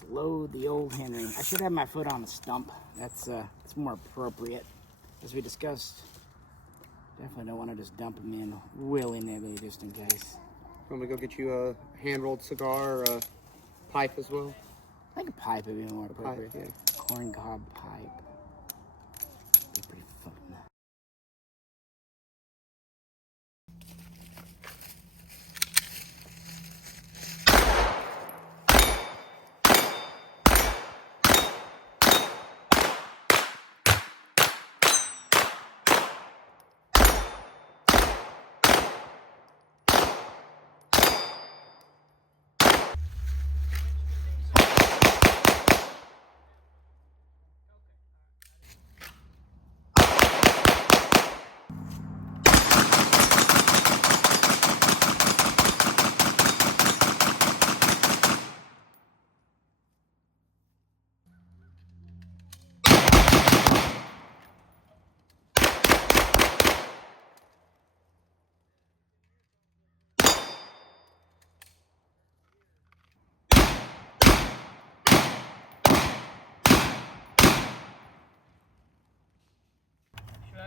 let's load the old Henry. I should have my foot on a stump. That's more appropriate. As we discussed, definitely don't want to just dump them in willy-nilly just in case. Want me to go get you a hand-rolled cigar or a pipe as well? I think a pipe would be more appropriate. Pipe, yeah. Corn cob pipe. Be pretty fun.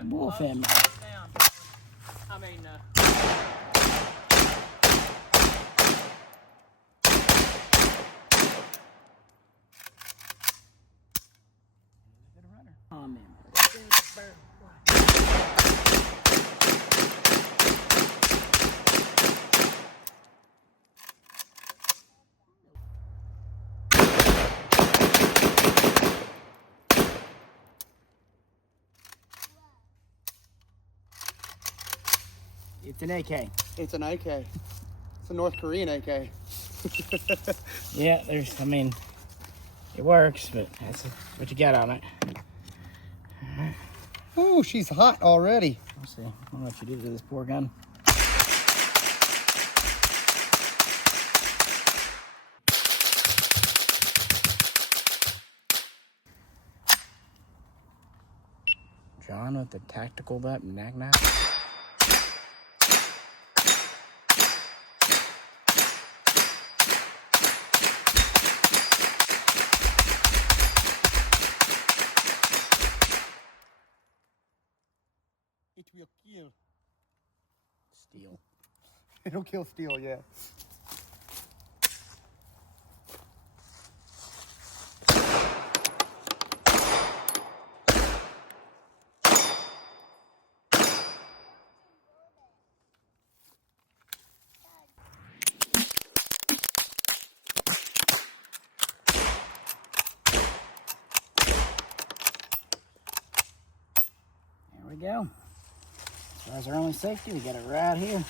Wolf ammo. I mean, Good runner. Oh man. It's an AK. It's an AK. It's a North Korean AK. Yeah, I mean, it works, but that's what you got on it. Ooh, she's hot already. Let's see. I don't know what you did to this poor gun. John with the tactical knack-knack. It will kill. Steel. It'll kill steel, yeah. There we go. As far as our only safety, we got it right here.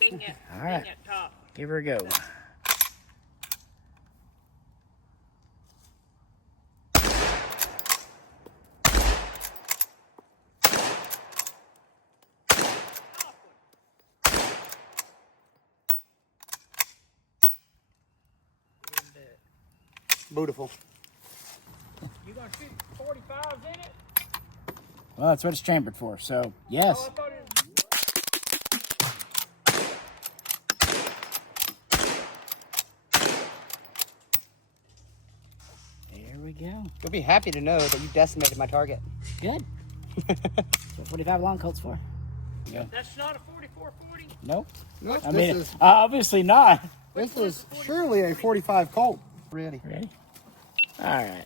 ding it, All right. ding it top. Give her a go. Beautiful. You gonna shoot 45s in it? Well, that's what it's chambered for, so yes. Oh, I thought it was... There we go. You'll be happy to know that you decimated my target. Good. That's what 45 long Colt's for. Yeah. That's not a 44-40? Nope. Nope, I this mean, is obviously not. this is surely a 45 Colt. Ready. Ready? All right.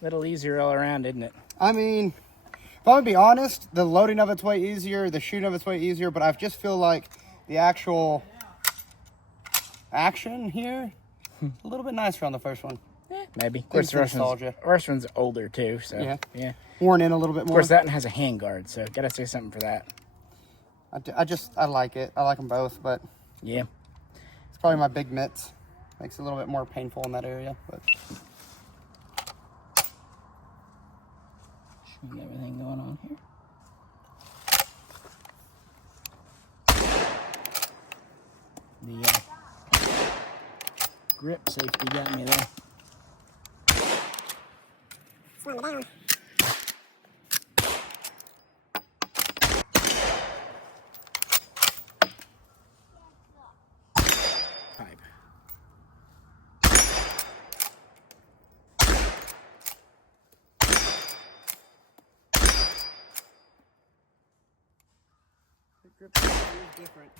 Little easier all around, isn't it? I mean, if I'm gonna be honest, the loading of it's way easier, the shooting of it's way easier, but I just feel like the actual action here a little bit nicer on the first one. Maybe. Of course, the nostalgia. first one's older too, so Yeah. yeah. Worn in a little bit Of more. course, that one has a handguard, so gotta say something for that. I like it. I like them both, but Yeah. it's probably my big mitts. Makes it a little bit more painful in that area, but Should we get everything going on here? The grip safety got me there. Slow me down. Grip is different.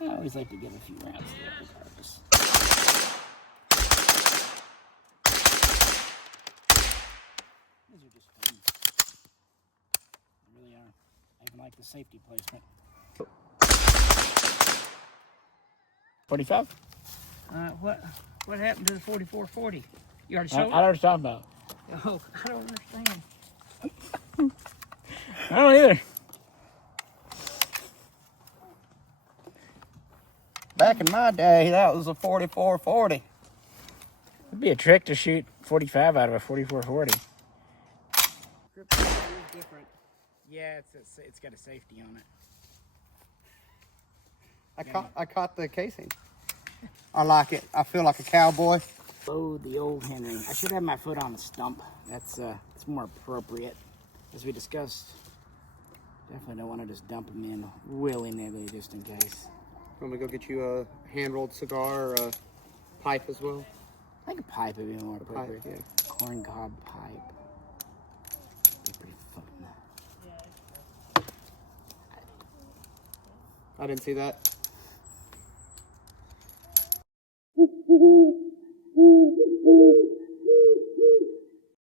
I always like to give a few rounds there regardless. These are just fun. They really are. I even like the safety placement. 45? What happened to the 4440? You already I sold know what you're talking about. it? Oh, I don't understand. I don't either. Back in my day, that was a 4440. It'd be a trick to shoot 45 out of a 4440. Grip is different. Yeah, it's got a safety on it. I caught the casing. I like it. I feel like a cowboy. Oh, the old Henry. I should have my foot on the stump. It's more appropriate. As we discussed, definitely don't want to just dump them in willy-nilly just in case. Want me to go get you a hand-rolled cigar or a pipe as well? I think a pipe would be more appropriate. Pipe, yeah. Corn cob pipe. Be pretty fun. I didn't see that.